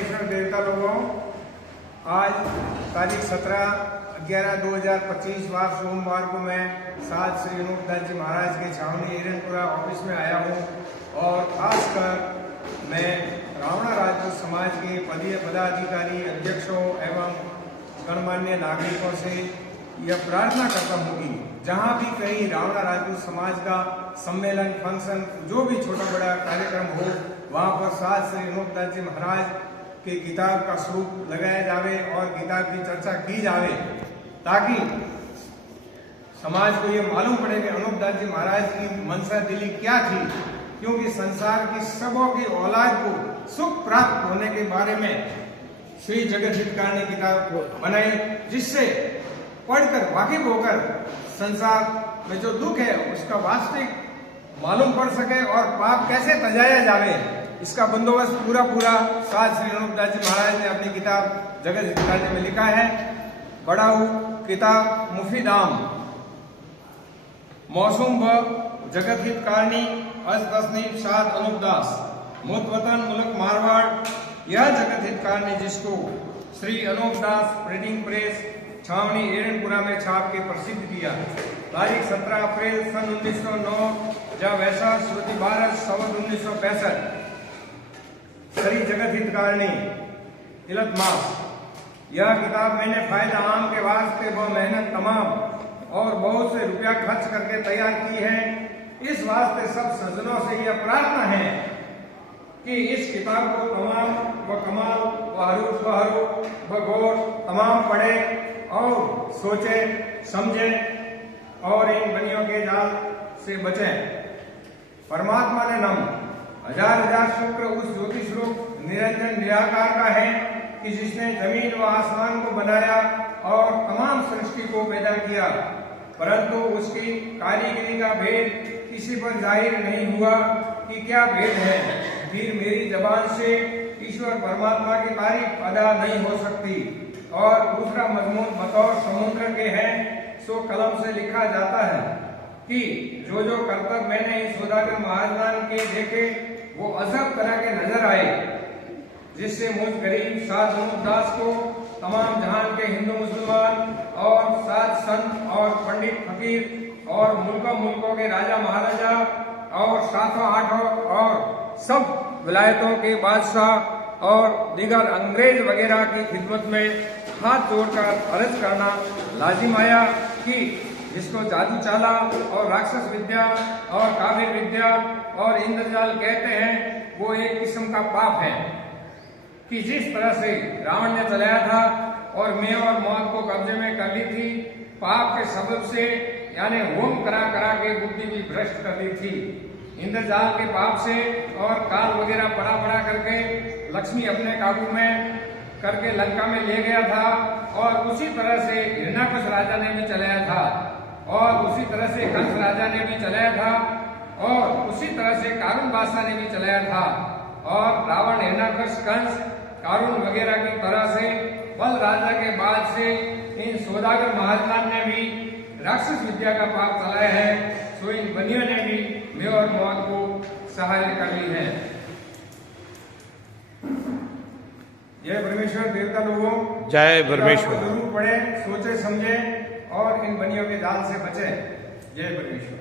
परमेश्वर देवता लोगों, आज तारीख 17/11/2025 वार सोमवार को मैं साथ श्री अनूपदास जी महाराज के छावनी हिरणपुरा ऑफिस में आया हूँ और खासकर मैं रावणा राजपूत समाज के पदाधिकारी, अध्यक्षों एवं गणमान्य नागरिकों से यह प्रार्थना करता हूँ कि जहाँ भी कहीं रावणा राजपूत समाज का सम्मेलन, फंक्शन, जो भी छोटा बड़ा कार्यक्रम हो, वहाँ पर साथ श्री अनूपदास जी महाराज के किताब का स्वरूप लगाया जावे और किताब की चर्चा की जावे, ताकि समाज को ये मालूम पड़े कि अनूपदास जी महाराज की मनसा दिली क्या थी। क्योंकि संसार की सबों की औलाद को सुख प्राप्त होने के बारे में श्री जगत हितकार ने किताब बनाई, जिससे पढ़कर वाकिफ होकर संसार में जो दुख है उसका वास्तविक मालूम पड़ सके और पाप कैसे तजाया जावे, इसका बंदोबस्त पूरा साथ श्री अनूपदास जी महाराज ने अपनी किताब जगत हितकार में लिखा है। बड़ाऊ किताब मुफीदाम मौसूम व जगत हितकारनी अज तसनीफ सात अनूपदास मुतवतन मुल्क मारवाड़। यह जगत हितकारनी जिसको श्री अनूपदास प्रिंटिंग प्रेस छावनी एरनपुरा में छाप के प्रसिद्ध किया। तारीख 17 अप्रैल सन 1909 जब वैसा श्रुति 12 संवत 1965 श्री जगत हितकारनी इलत मास। यह किताब मैंने फायदा आम के वास्ते व मेहनत तमाम और बहुत से रुपया खर्च करके तैयार की है। इस वास्ते सब सज्जनों से यह प्रार्थना है कि इस किताब को तमाम व कमाल व हरूफ व गौर तमाम पढ़े और सोचे समझे और इन बनियों के जाल से बचें। परमात्मा ने नम हजार शुक्र उस ज्योतिष रूप निरंजन निराकार का है कि जिसने जमीन व आसमान को बनाया और तमाम सृष्टि को पैदा किया, परंतु उसकी कारीगरी का भेद किसी पर जाहिर नहीं हुआ कि क्या भेद है। फिर मेरी जबान से ईश्वर परमात्मा की तारीफ अदा नहीं हो सकती। और दूसरा मजमून बतौर समुद्र के है सो कलम से लिखा जाता है कि जो कर्तव्य मैंने इस सौदागर महाजन के देखे वो अजब तरह के नजर आए, जिससे मुझ गरीब साध अनूपदास को तमाम जहान के हिंदू मुसलमान और साध संत और पंडित फकीर और मुल्कों के राजा महाराजा और सातों आठों और सब विलायतों के बादशाह और दीगर अंग्रेज वगैरह की खिदमत में हाथ जोड़कर अर्ज करना लाजिम आया कि जिसको जादू चाला और राक्षस विद्या और काबिर विद्या और इंद्रजाल कहते हैं, वो एक किस्म का पाप है कि जिस तरह से रावण ने चलाया था और मैं और मौत को कब्जे में कर ली थी, पाप के सबब से यानी होम करा के बुद्धि भी भ्रष्ट कर दी थी। इंद्रजाल के पाप से और काल वगैरह पड़ा करके लक्ष्मी अपने काबू में करके लंका में ले गया था और उसी तरह से हिरण्याकश राजा ने भी चलाया था और उसी तरह से कंस राजा ने भी चलाया था और उसी तरह से कारुण बादशाह ने भी चलाया था। और रावण, हिरण्याकश, कंस, कारुण वगैरह की तरह से बल राजा के बाद से इन सौदागर महाजन ने भी राक्षस विद्या का पाप चलाया है। सो इन बनियों ने भी मैं और मौत को सहायता कर ली है। जय परमेश्वर देवता लोगों, जय परमेश्वर। जरूर पढ़े, सोचे समझे और इन बनियों के जाल से बचे। जय परमेश्वर।